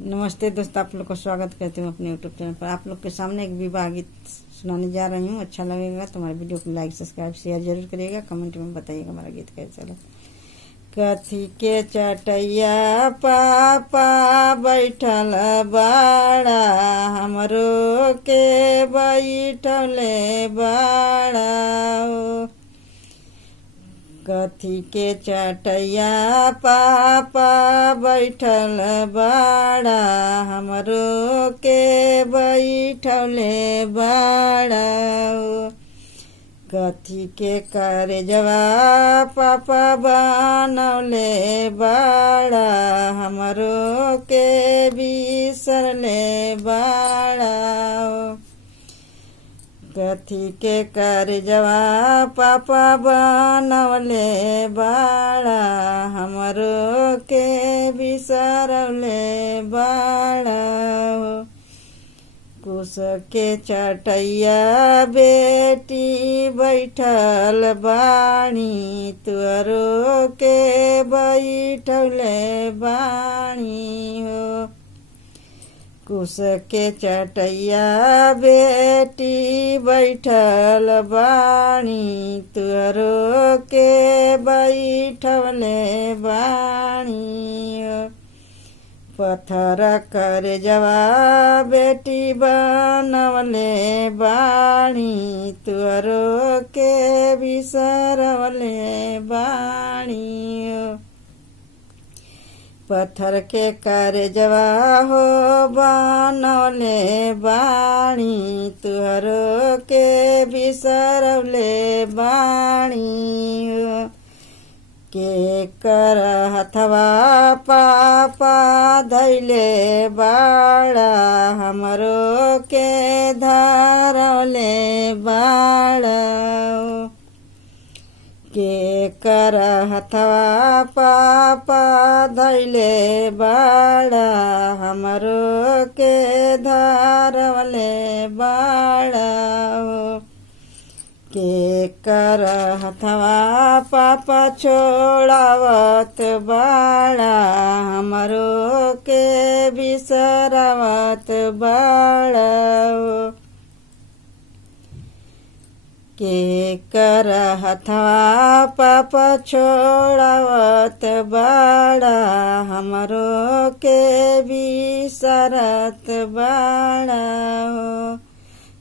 नमस्ते दोस्तों, आप लोग का स्वागत करती हूँ अपने यूट्यूब चैनल पर। आप लोग के सामने एक विवाह गीत सुनाने जा रही हूँ। अच्छा लगेगा तो हमारे वीडियो को लाइक सब्सक्राइब शेयर जरूर करिएगा। कमेंट में बताइएगा हमारा गीत कैसा लगा। कथी के चटैया पापा बैठल बाड़ा, हमरो के बैठले बाड़ा। कथी के चटैया पापा बैठल बाड़ा, हमरो के बैठले बाड़ा। कथी के करजवा पापा बनौले बाड़ा, हमरो के बिसरले बाड़ा। कथी के करजवा पापा बनवले बाड़ा, हमरो के बिसरले बाड़ा। कुश के चटैया बेटी बैठल बाणी, तुअरो के बैठले बाणी हो। कुश के चटैया बेटी बैठल बाणी, तुअरो के बैठले बाणी हो। पत्थर करजवा बेटी बनवले बाणी, तुअरो के बिसरवले बाणी हो। पत्थर के करजवा हो बनवले बाणी, तुहरो के बिसरवले बाणी हो। के कर हथवा पापा धैले बाड़ा, हमरो के धरवले बाड़ा। के कर हथवा पापा धैले बाड़ा, हमरो के धरवले बाड़ा। के कर हथवा पापा छोड़ावत बाड़ा, हमरो के बिसरावत बाड़ा। के कर हथवा पापा छोड़ावत बाड़ा, हमरो के बिसरत बाड़ा।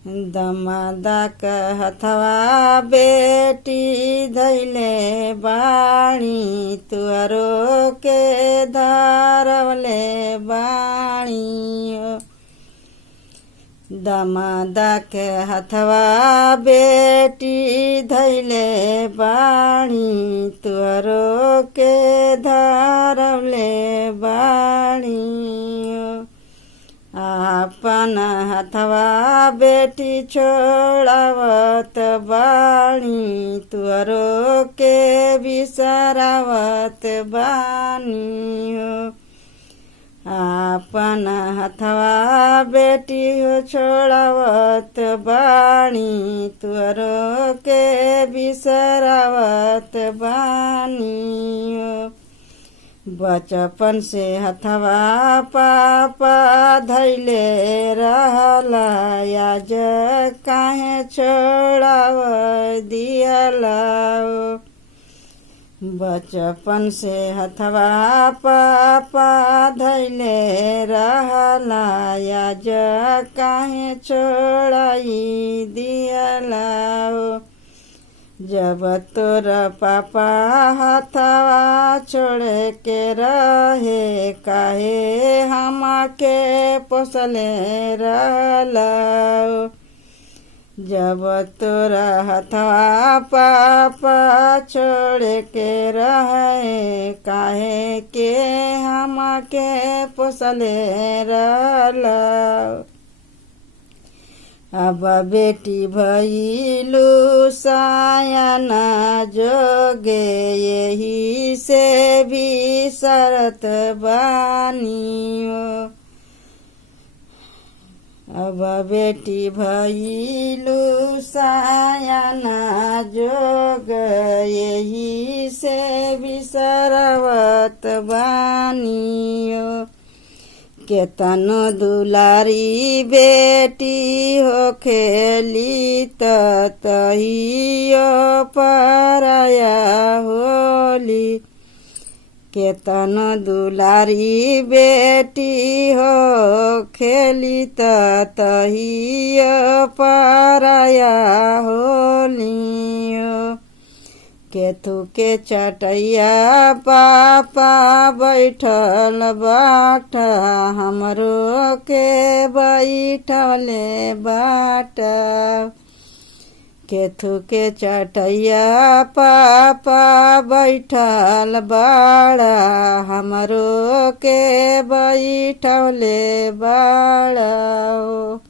दमादा क हथवा बेटी धैले बाणी, तुअरो के धरवले बाणी हो। दमादा के हथवा बेटी धैले बाणी, तुअरो के धरवले बाणी हो। आपन हथवा बेटी छोड़ावत बाणी, तुअरो के बिसरावत बानी हो। आपन हथवा बेटी हो छोड़ावत बाणी, तुअरो के बिसरावत बानी हो। बचपन से हथवा पापा धैले रहला, आज काहे छोड़ाव दियला। बचपन से हथवा पापा धैले रहला, आज काहे छोड़ाई दियला। जब तोर पापा हथवा छोड़े के रहे, काहे हमके पोसले रहला। जब तोर हथवा पापा छोड़े के रहे, काहे के हमके पोसले रहला। अब बेटी भइलु सायाना जोगे, यही से बिसरत बानी हो। अब बेटी भइलु सायाना जोग, यही से बिसरवत बानी हो। केतन दुलारी बेटी हो खेली तहियो पराया होली। केतन दुलारी बेटी हो खेली तहियो पराया होलियो। केथु के चटैया पापा बैठल बाट हमरो के बैठले बाट। केथु के चटैया पापा बैठल बाड़ा हमरो के बैठले बाड़ा।